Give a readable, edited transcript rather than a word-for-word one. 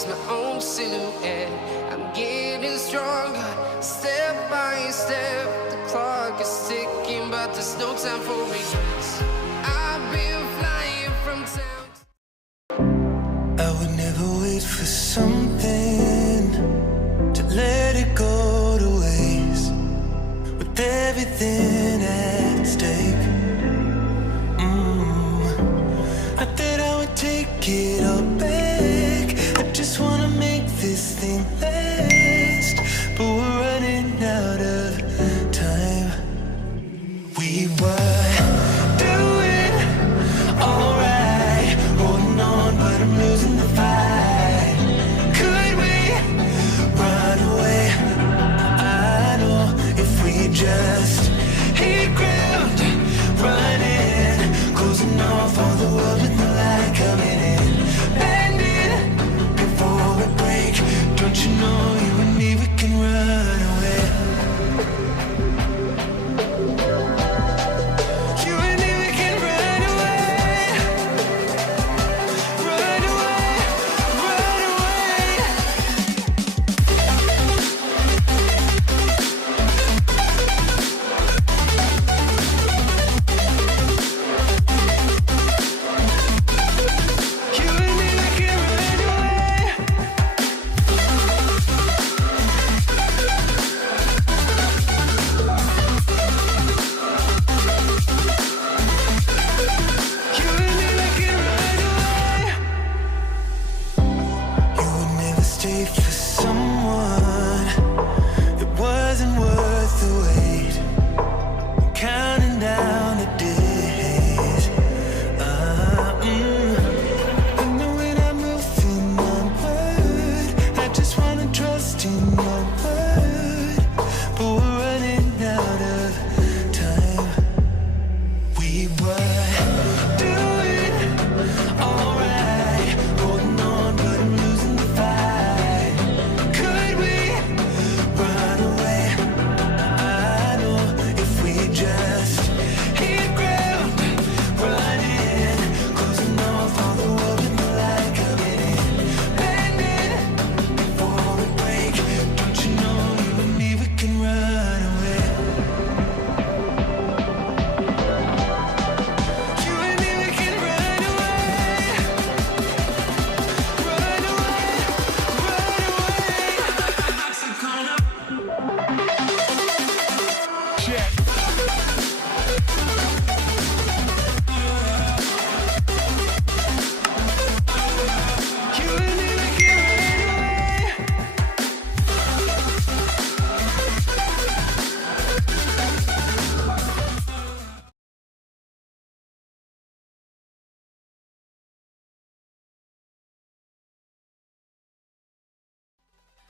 chase my own silhouette. I'm getting stronger, step by step. The clock is ticking, but there's no time for regrets. I've been flying from town. I would never wait for something to let it go to waste, with everything at stake. Not that I would take it all back, I just wanna make this thing last. But we're running out of time. We were doing alright, holding on, but I'm losing the fight. Could we run away? I know if we just hit ground, running, closing off all the world with the light coming in, bending before we break. Don't you know you and me, we can run away. You and me, we can run away. Run away, run away. You and me, we can run away. You and me, we can run away. You would never stay for someone